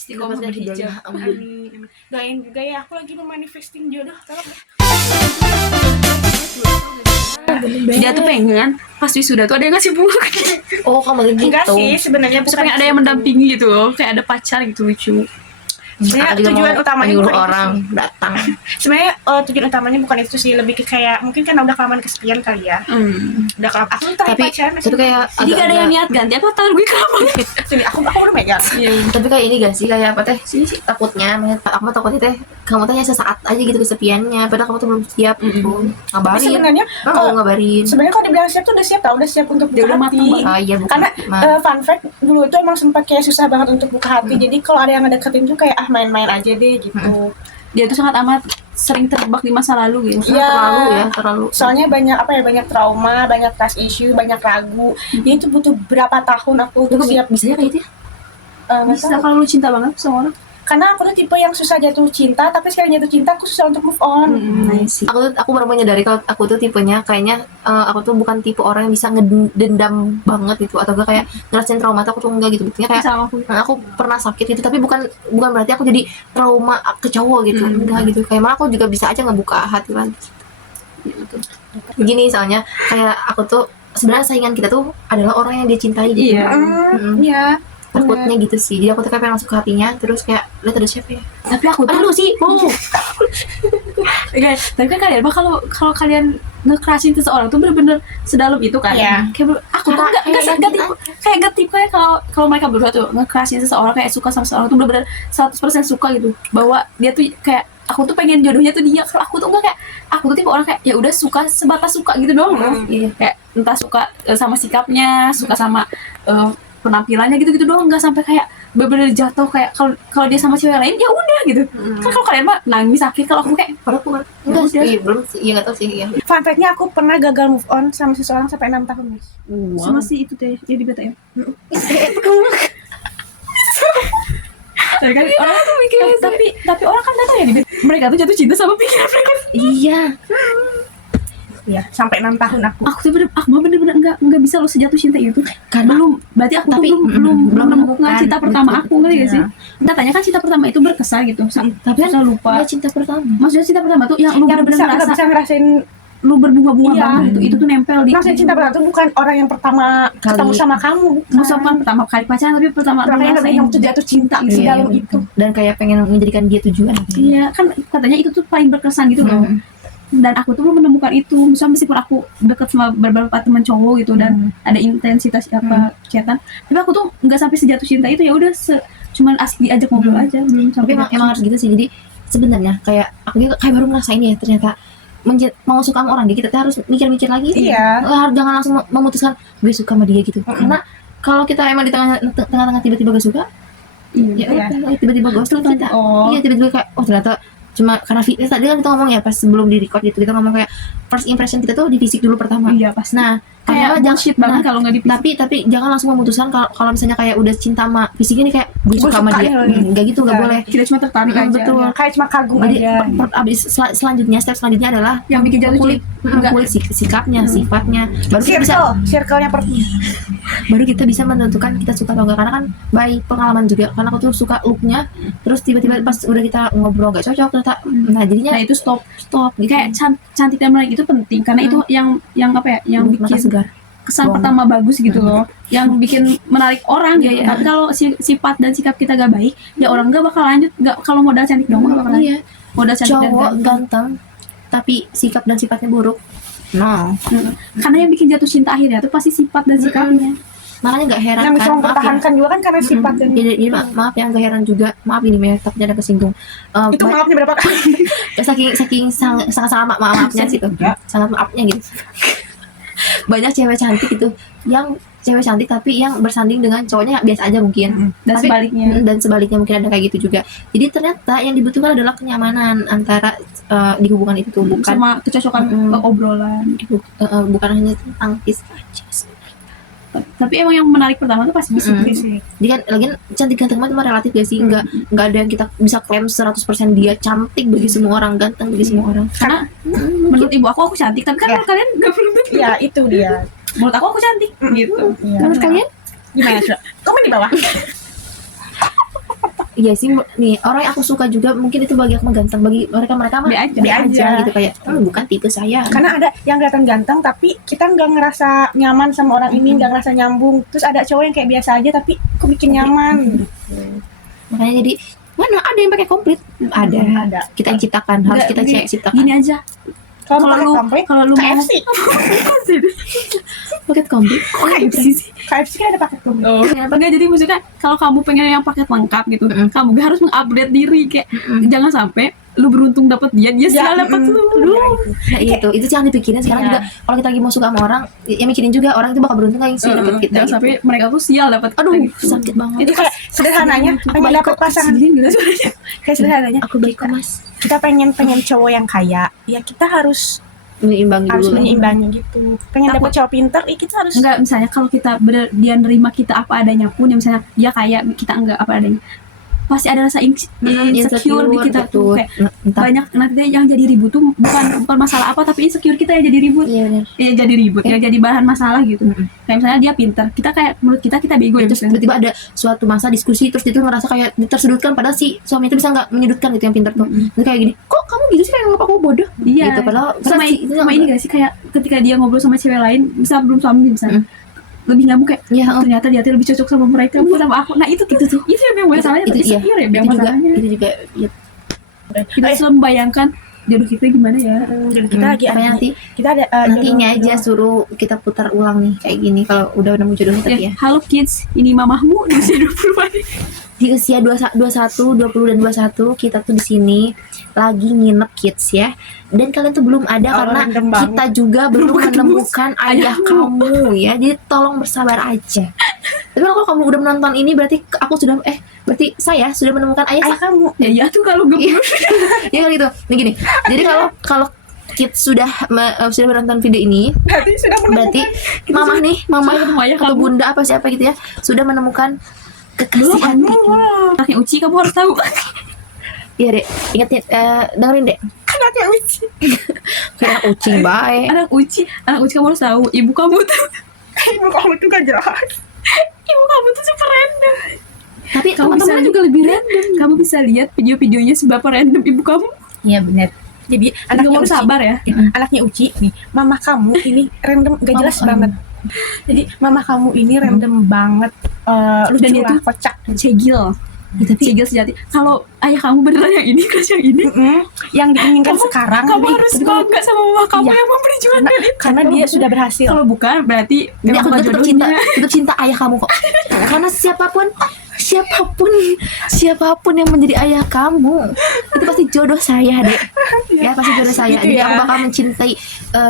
Istiqomah berhijab. Amin. Doain juga ya, aku lagi memanifesting jodoh, tolong ya. Dia tuh pengen pas wisuda tuh ada yang ngasih bunga ke dia. Oh, kamu gitu. Enggak sih, sebenarnya bukan Supaya ada yang mendampingi gitu loh, kayak ada pacar gitu, lucu. Sebenarnya Aku juga tujuan mau utamanya menyuruh bukan itu orang sih. datang. Sebenarnya tujuan utamanya bukan itu sih, lebih ke kayak mungkin kan udah kelamaan kesekian kali ya. Udah kelamaan. Aku tuh Tapi pacaran kayak Jadi gak ada yang niat ganti apa tangan gue kenapa? sini aku udah megang. tapi kayak ini gak sih, kayak apa teh sih takutnya aku takutnya teh kamu tanya sesaat aja gitu kesepiannya padahal kamu tuh belum siap gitu. Tapi Ngabarin. sebenarnya Mau ngabarin. sebenarnya kalau dibilang siap tuh udah siap tau, udah siap untuk Dia buka udah hati. matang banget. Oh iya, bukan. Karena fun fact dulu tuh emang sempat kayak susah banget untuk buka hati. Jadi kalau ada yang ngedeketin tuh kayak main-main aja deh gitu. Dia tuh sangat amat sering terjebak di masa lalu gitu. Iya. terlalu Soalnya banyak trauma, banyak trust issue, banyak ragu. Jadi itu butuh berapa tahun aku untuk siap. bisa kayak gitu ya? Nggak Bisa tahu. kalau lu cinta banget sama orang. Karena aku tuh tipe yang susah jatuh cinta, tapi sekali jatuh cinta aku susah untuk move on. Nice. Aku baru menyadari kalau aku tuh tipenya kayaknya aku tuh bukan tipe orang yang bisa ngedendam banget gitu atau gak kayak ngerasain trauma tuh aku tuh enggak gitu. Buktinya kayak Sama aku. aku pernah sakit gitu tapi bukan berarti aku jadi trauma ke cowok gitu. Enggak gitu. Kayak malah aku juga bisa aja ngebuka hati lagi. Gitu. Begini soalnya kayak aku tuh sebenarnya saingan kita tuh adalah orang yang dia cintai gitu. Iya. Iya. Takutnya gitu sih. Jadi aku tuh kayak pengen masuk ke hatinya terus kayak lihat ada siapa ya. Tapi aku tuh Aduh sih, guys, tapi kan kalian kalau kalian ngekerasin seseorang tuh bener-bener sedalam itu kan. Iya. Kayak aku tuh enggak tipe kayak kalau mereka berdua tuh ngekerasin seseorang kayak suka sama seseorang tuh bener-bener 100% suka gitu. Bahwa dia tuh kayak aku tuh pengen jodohnya tuh dia. Kalau aku tuh enggak, kayak aku tuh tipe orang kayak ya udah suka sebatas suka gitu doang loh. Iya. Kayak entah suka sama sikapnya, suka sama penampilannya gitu-gitu doang, enggak sampai kayak bener-bener jatuh kayak kalau dia sama cewek lain ya udah gitu. Kan kalau kalian mah nangis sakit, kalau aku kayak Padahal aku enggak sih, belum sih, iya nggak tahu sih ya. Fun fact-nya aku pernah gagal move on sama seseorang sampai 6 tahun, guys. sama si itu teh dia di BTM. Kan orang tuh mikir tapi orang kan tahu ya di mereka tuh jatuh cinta sama pikiran mereka. Iya. Iya, sampai 6 tahun aku. Aku mah bener-bener enggak bisa lo sejatuh cinta itu. Karena Belum, berarti aku tuh tapi, belum menemukan menemukan cinta pertama gitu. aku, ngerti gak sih? Katanya kan cinta pertama itu berkesan gitu. Tapi saya lupa. Dia cinta pertama. Maksudnya cinta pertama tuh yang lu Yang bener-bener nggak bisa ngerasain lu berbunga-bunga Iya. banget gitu. Itu tuh nempel di. maksudnya cinta pertama itu bukan orang yang pertama ketemu sama kamu. Bukan pertama kali pacaran, tapi pertama Makanya ngerasain lebih kamu tuh jatuh cinta gitu Iya, dalam iya, itu. dan kayak pengen menjadikan dia tujuan. Iya, kan katanya itu tuh paling berkesan gitu loh. Dan aku tuh belum menemukan itu. Misalnya meskipun aku deket sama beberapa teman cowok gitu dan ada intensitas apa chatan, tapi aku tuh nggak sampai sejatuh cinta itu. Ya udah cuman asik diajak ngobrol aja, belum Tapi sampai emang harus gitu sih. Jadi sebenarnya kayak aku juga kayak baru ngerasain ya ternyata mau suka sama orang dia kita harus mikir-mikir lagi. Iya. Jangan langsung memutuskan gue suka sama dia gitu. Karena kalau kita emang di tengah-tengah tiba-tiba gak suka, ya udah tiba-tiba ghosting kita. Oh. Iya, tiba-tiba kayak ternyata cuma karena tadi kan kita ngomong ya pas sebelum di record gitu kita ngomong kayak first impression kita tuh di fisik dulu pertama. Iya pasti. Nah, Kayak bullshit banget kalau nggak dipikir. tapi jangan langsung memutuskan kalau misalnya kayak udah cinta sama fisiknya nih kayak gue suka sama suka dia. nih. Enggak gitu, enggak Iya. boleh. Kita cuma tertarik aja. Betul. Kayak cuma kagum Jadi aja. selanjutnya step selanjutnya adalah Yang bikin jatuh kulit, Enggak. kulit sikapnya, sifatnya. Circle-nya Baru kita bisa menentukan kita suka atau enggak, karena kan by pengalaman juga. Karena aku tuh suka looknya, terus tiba-tiba pas udah kita ngobrol gak cocok ternyata. Nah jadinya Nah itu stop. gitu. Kayak cantik dan menarik itu penting karena itu yang apa ya, yang Mata bikin segar. kesan Bong. pertama bagus gitu loh, yang bikin menarik orang gitu. Iya. Tapi kalau sifat dan sikap kita gak baik, ya orang gak bakal lanjut. Gak, kalau modal cantik dong gak bakal lanjut. Iya. Modal cantik dan Cowok ganteng. ganteng tapi sikap dan sifatnya buruk. No. Karena yang bikin jatuh cinta akhirnya tuh pasti sifat dan sikapnya. Makanya nggak heran yang bisa kan. mempertahankan juga kan karena sifat dan Jadi maaf ya nggak heran juga. Maaf ini ya takutnya ada kesinggung. itu maafnya berapa kali? saking sangat maafnya sih tuh. Sangat maafnya gitu. Banyak cewek cantik itu yang cewek cantik tapi yang bersanding dengan cowoknya biasa aja mungkin. Dan Tapi- sebaliknya. Dan sebaliknya mungkin ada kayak gitu juga. Jadi ternyata yang dibutuhkan adalah kenyamanan antara di hubungan itu tuh, bukan Sama kecocokan obrolan. bukan hanya tentang fisik aja. Tapi emang yang menarik pertama tuh pasti fisik. Jadi kan lagi cantik ganteng mah relatif gak sih? Enggak ada yang kita bisa klaim 100% dia cantik bagi semua orang, ganteng bagi semua orang. Karena menurut ibu aku cantik, tapi kan Ya. kalian gak belum tentu. Ya itu dia. Menurut aku cantik gitu. Iya. Menurut kalian? Gimana coba? Komen di bawah. Iya sih, nih orang yang aku suka juga mungkin itu bagi aku mah ganteng, bagi mereka mah Be aja. be aja Be aja. gitu kayak bukan tipe saya. Karena ada yang kelihatan ganteng tapi kita nggak ngerasa nyaman sama orang ini, nggak ngerasa nyambung. Terus ada cowok yang kayak biasa aja tapi kok bikin nyaman. Makanya jadi mana ada yang pakai komplit? Ada. Ada. Kita yang ciptakan, harus Nggak, kita gini- ciptakan. Gini aja. Kalau Kalau lu komplit, kalau lu mau KFC. Paket komplit. KFC sih. KFC kan ada paket komplit. Oh, enggak, jadi maksudnya kalau kamu pengen yang paket lengkap gitu, kamu gak harus mengupgrade diri kayak jangan sampai lu beruntung dapat dia Ya, salah dapat lu. Nah itu jangan dipikirin sekarang Iya. juga kalau kita lagi mau suka sama orang ya mikirin juga orang itu bakal beruntung nggak sih dapet kita Jangan gitu. sampai mereka tuh sial dapat Aduh kita gitu. sakit banget. Itu kayak sederhananya pengen dapat pasangan. Kayak sederhananya Aku baik kok mas. kita pengen cowok yang kaya, ya kita harus Menyimbangi dulu. menyeimbangi gitu. Pengen dapat cowok pintar, ya kita harus Enggak, misalnya kalau kita bener dia nerima kita apa adanya pun, ya misalnya dia kayak kita enggak apa adanya, pasti ada rasa insecure di kita tuh kayak entah. banyak nanti yang jadi ribut tuh bukan masalah apa, tapi insecure kita yang jadi ribut. Iya benar. Ya jadi ribut, ya jadi bahan masalah gitu. Kayak misalnya dia pintar, kita kayak menurut kita bego ya Terus misalnya. tiba-tiba ada suatu masa diskusi terus dia tuh ngerasa kayak tersudutkan padahal si suami itu bisa nggak menyudutkan gitu yang pintar tuh. Terus kayak gini, kok kamu gitu sih kayak nganggap aku bodoh? Iya. Gitu padahal Sama ini gak sih kayak ketika dia ngobrol sama cewek lain, bisa belum suami misalnya. Lebih nyambung kayak Iya, ternyata dia tuh lebih cocok sama mereka bukan sama aku. Nah, itu tuh. Itu yang masalahnya tuh insecure ya, yang masalahnya. itu juga ya, Kita selalu membayangkan jodoh kita gimana ya. dan kita lagi makanya ada nanti kita ada nanti ini aja suruh kita putar ulang nih kayak gini kalau udah nemu jodohnya tapi ya. Halo kids, ini mamahmu di usia 20 Di usia 21, 20 dan 21 kita tuh di sini lagi nginep kids ya. Dan kalian tuh belum ada karena random banget. kita juga belum menemukan ayah kamu ya. Jadi tolong bersabar aja. Tapi kalau kamu udah menonton ini berarti berarti saya sudah menemukan ayah ayah kamu. Ya iya tuh kalau gue ya kali itu. Nih gini. Jadi kalau kids sudah menonton video ini Berarti sudah berarti mama sudah ketemu ayah atau kamu. bunda apa siapa gitu ya sudah menemukan kekasih hati. Anaknya Uci kamu harus tahu. Iya dek, ingetin dengerin dek. anaknya Uci. Kayak ucing baik. Anak Uci kamu harus tahu. Ibu kamu tuh Ibu kamu tuh gak jelas. Ibu kamu tuh super random. Tapi Kamu bisa teman-teman juga lebih random. Kamu bisa lihat video-videonya seberapa random ibu kamu. Iya benar. Jadi Kamu anaknya harus Uci, sabar ya. anaknya Uci nih, mama kamu ini random gak jelas banget. Jadi mama kamu ini random banget, lucu Dan lah, itu- kocak. Cegil. Cegil sejati. Kalau ayah kamu beneran yang ini, kelas yang ini, Yang diinginkan sekarang, kamu tapi- harus bangga sama mama kamu Iya. yang memperjuangkan itu. karena dia sudah berhasil. Kalau bukan berarti Jadi memang aku bukan tetap cinta, jodohnya. tetap cinta ayah kamu kok. Karena siapapun yang menjadi ayah kamu itu pasti jodoh saya dek. Ya pasti jodoh saya. Gitu Jadi ya. aku bakal mencintai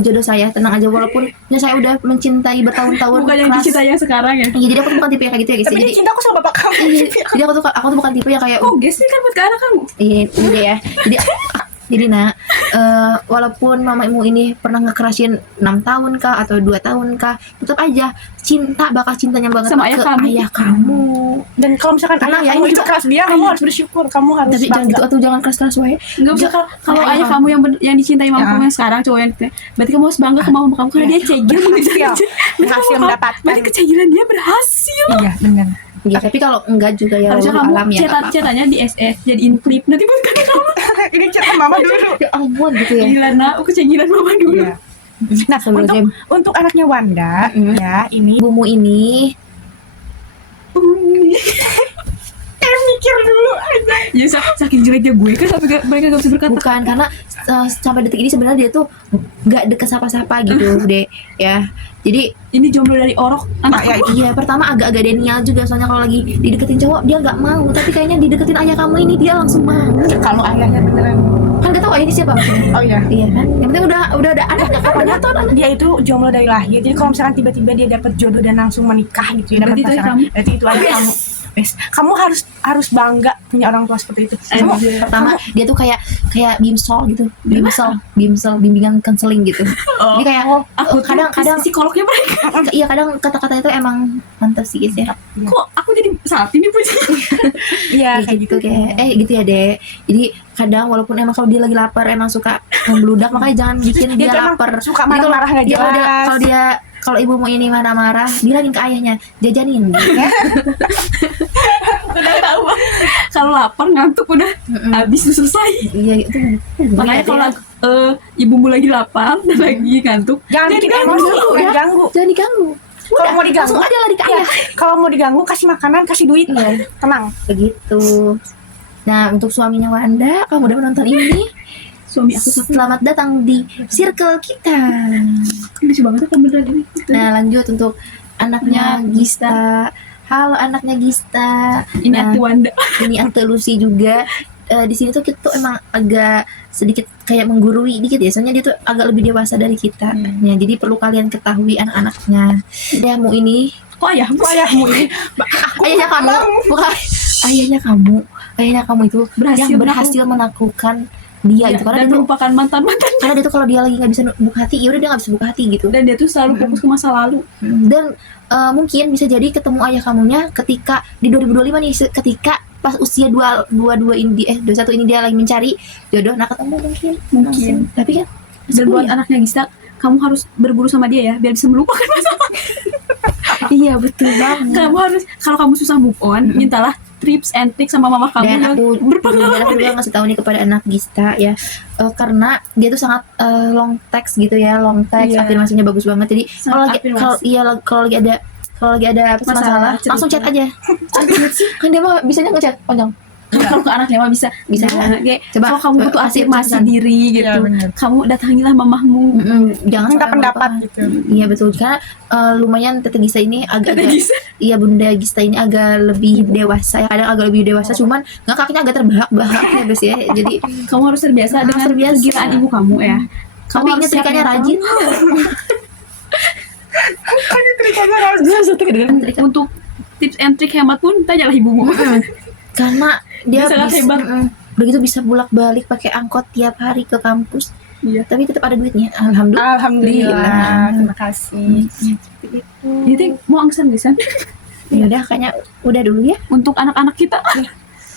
jodoh saya. Tenang aja walaupun ya saya udah mencintai bertahun-tahun. Bukan yang dicintai yang sekarang ya. Iya, jadi aku tuh bukan tipe yang kayak gitu ya guys. Tapi Jadi dia cinta aku sama bapak kamu. jadi aku tuh bukan tipe yang kayak Kok guys ini kan buat ke anak kamu. Iya, ini deh ya. Jadi nak, walaupun mamamu ini pernah ngekerasin 6 tahun kah atau 2 tahun kah, tetap aja bakal cintanya banget Sama ke ayah kamu. ayah kamu. Dan kalau misalkan Tenang ayah ya, kamu ini itu juga- keras dia, kamu harus bersyukur. Kamu harus Tapi jangan gitu bangga. atau jangan keras-keras wae. Enggak bisa kalau ayah ayah kamu yang dicintai mama Ya. kamu yang sekarang cowok yang itu, berarti kamu harus bangga ke mama kamu karena dia cegil Berhasil mendapatkan. Berarti kecagilan dia berhasil. Iya, benar. Ya, tapi kalau enggak juga ya Harusnya walau kamu alam ya. nggak apa-apa. cetannya di SS jadiin klip nanti buat kamu. Ini cerita mama dulu. Ya ampun gitu ya. Gila nak, kecagilan mama dulu. Iya. Nah, Sambil untuk game. untuk anaknya Wanda, ya ini Ibumu ini mikir dulu aja. Ya saking jeleknya gue kan sampai mereka gak bisa berkata. bukan karena sampai detik ini sebenarnya dia tuh nggak deket sapa-sapa gitu deh ya. Jadi Ini jomblo dari orok anak Ya, aku. iya pertama agak-agak denial juga soalnya kalau lagi dideketin cowok dia nggak mau, tapi kayaknya dideketin ayah kamu ini dia langsung mau. Kalau ayahnya beneran. Kan gak tahu ayahnya siapa maksudnya. Oh iya. Iya kan? Yang penting udah ada anaknya kan, udah tahu anak. Dia itu jomblo dari lahir. Jadi kalau misalkan tiba-tiba dia dapat jodoh dan langsung menikah gitu ya, dapat Berarti itu ayah pasangan. kamu. Berarti itu ayah kamu. Yes. Kamu harus bangga punya orang tua seperti itu. Kamu, Anjir. Pertama dia tuh kayak bimsol gitu, bimsel bimbingan konseling gitu. Oh. Jadi kayak Aku kadang-kadang psikolognya mereka. iya kadang kata-kata itu emang mantap sih guys ya. Kok aku jadi saat ini punya. iya Kayak gitu kayak gitu ya dek. Jadi kadang walaupun emang kalau dia lagi lapar emang suka membludak, makanya jangan bikin Dia dia tuh emang lapar. suka Jadi marah-marah nggak kalau dia jelas. kalau dia kalau ibumu ini marah-marah, bilangin ke ayahnya, jajanin. Ya. Udah tahu. Kalau lapar ngantuk udah habis selesai. Iya itu. Makanya kalau ibumu lagi lapar dan lagi ngantuk, Jangan bikin emosi, jangan ganggu. Jangan diganggu. Kalau mau diganggu, langsung aja lari ke iya. ayah. Kalau mau diganggu, kasih makanan, kasih duit. Iya. Tenang. Begitu. Nah, untuk suaminya Wanda, kamu udah menonton ini, suami aku satu selamat datang di circle kita. lucu banget kan beneran ini. Nah, lanjut untuk anaknya Gista. Halo anaknya Gista. Ini Nah, Ati Wanda. ini Ante Lucy juga. Di sini tuh kita tuh emang agak sedikit kayak menggurui dikit ya, soalnya dia tuh agak lebih dewasa dari kita. Ya, jadi perlu kalian ketahui anak-anaknya. Ayahmu ini, Kok ayahmu? Ayahmu ini. ayahnya kamu, bukan ayahnya kamu. Ayahnya kamu itu Berhasil yang berhasil menaklukkan dia gitu, karena dan dia tuh, merupakan mantan-mantan karena dia tuh kalau dia lagi nggak bisa buka hati, ya udah dia nggak bisa buka hati gitu. dan dia tuh selalu fokus ke masa lalu. Dan mungkin bisa jadi ketemu ayah kamunya ketika di 2025 nih, ketika pas usia 22 ini 21 ini dia lagi mencari jodoh, nah ketemu mungkin. Tapi kan Dan buat anaknya Gista, kamu harus berburu sama dia ya biar bisa melupakan masa lalu. iya betul banget. Kamu harus, kalau kamu susah move on, mintalah tips and tricks sama mama kamu Dan yang aku berpengalaman. juga ngasih tahu nih kepada anak Gista ya, karena dia tuh sangat long text gitu ya, long text, Iya. afirmasinya bagus banget. Jadi Sangat kalau lagi afirmasi. kalau lagi ada masalah, cerita. langsung chat aja. Kan dia mah bisanya ngechat panjang. Kalau ke anaknya mah bisa kayak, Coba, kalau kamu butuh kasih afirmasi pesan. diri gitu, Iya, benar. kamu datangilah mamahmu. Jangan Minta sampai pendapat melupakan. gitu. Iya betul, karena lumayan Tete Gista ini agak Tete Gista. iya Bunda Gista ini agak lebih dewasa ya, kadang agak lebih dewasa, cuman nggak, kakinya agak terbahak-bahak ya guys ya. Jadi Kamu harus terbiasa Harus dengan terbiasa. kegilaan ibu kamu ya. tapi harus nyetrikanya siap rajin. Trikanya harus. Untuk tips and trick hemat pun tanyalah ibumu. Karena dia Dia sangat hebat. begitu bisa bolak-balik pakai angkot tiap hari ke kampus, Iya. tapi tetap ada duitnya, alhamdulillah. Alhamdulillah. Terima kasih. Jadi mau angsan guys kan? Ya udah, kayaknya udah dulu ya. Untuk anak-anak kita.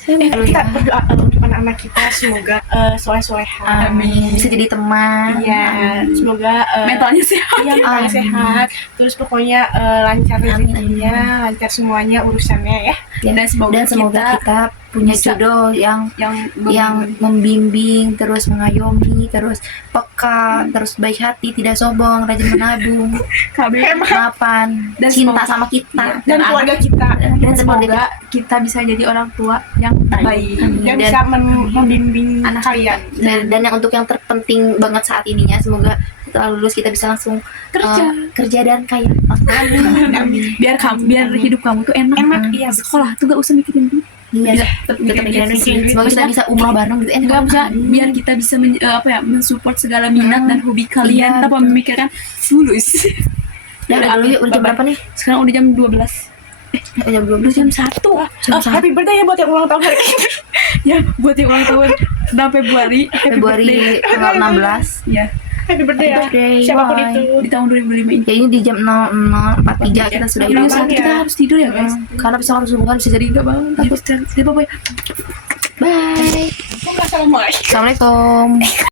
Kita berdoa untuk anak-anak kita semoga soleh-solehan. Bisa jadi teman. Iya, semoga Mentalnya sehat. iya, mentalnya sehat. Terus pokoknya lancar rezekinya, lancar semuanya urusannya ya. Dan semoga kita punya bisa. jodoh yang yang membimbing, terus mengayomi, terus peka, terus baik hati, tidak sombong, rajin menabung, mapan, Dan cinta semoga- sama kita, Dan keluarga kita dan semoga kita bisa jadi orang tua yang baik. yang Dan- bisa membimbing Anak kalian. dan yang untuk yang terpenting banget saat ininya, semoga setelah lulus kita bisa langsung kerja dan kaya. Amin. biar hidup kamu tuh enak. Enak, iya. Sekolah tuh gak usah mikirin duit. Iya, Tetap tetap mikirin duit. Semoga kita Maksudnya, bisa umroh bareng gitu. enggak bisa, biar kita bisa mensupport segala minat dan hobi kalian Iya, tanpa betul. memikirkan fulus. Udah dulu yuk, udah jam berapa nih? Sekarang udah jam 12. Jam 12. Jam 1. Happy birthday ya buat yang ulang tahun hari ini. Ya, buat yang ulang tahun 6 Februari. Februari tanggal 16. Ya, Happy birthday ya. Happy birthday, Siapapun bye. itu. di tahun 2005 ini. Ya ini di jam 00.43 kita sudah Jam hidup. 8 Kita ya. harus tidur ya, guys. Karena besok harus hubungan, bisa jadi nggak bangun. Takut. Ya, bye-bye. Bye. Assalamualaikum. Assalamualaikum.